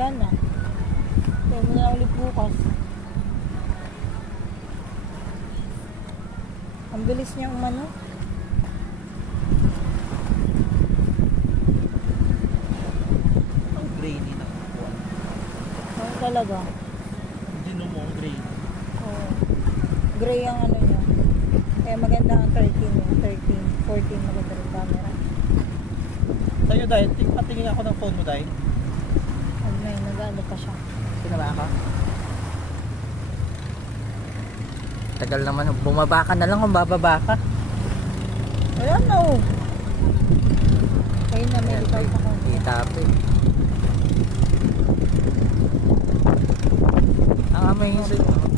Wala na. Kaya mo na ulit bukas. Ang bilis niya umano. Ang grainy na kukuha. Oo talaga. Hindi mo ang grainy. Oo. Gray ang ano niya. Kaya maganda ang 13 niya. 13, 14 maganda rin camera. Sa'yo dahil, patingin ako ng phone mo dahil. Ano na yun, nag-ano pa siya. Sinala ka? Tagal naman. Bumaba ka na lang kung bababa ka. Wala na oh. Ayun na, may likaw pa ko. Itapi. Ang amazing.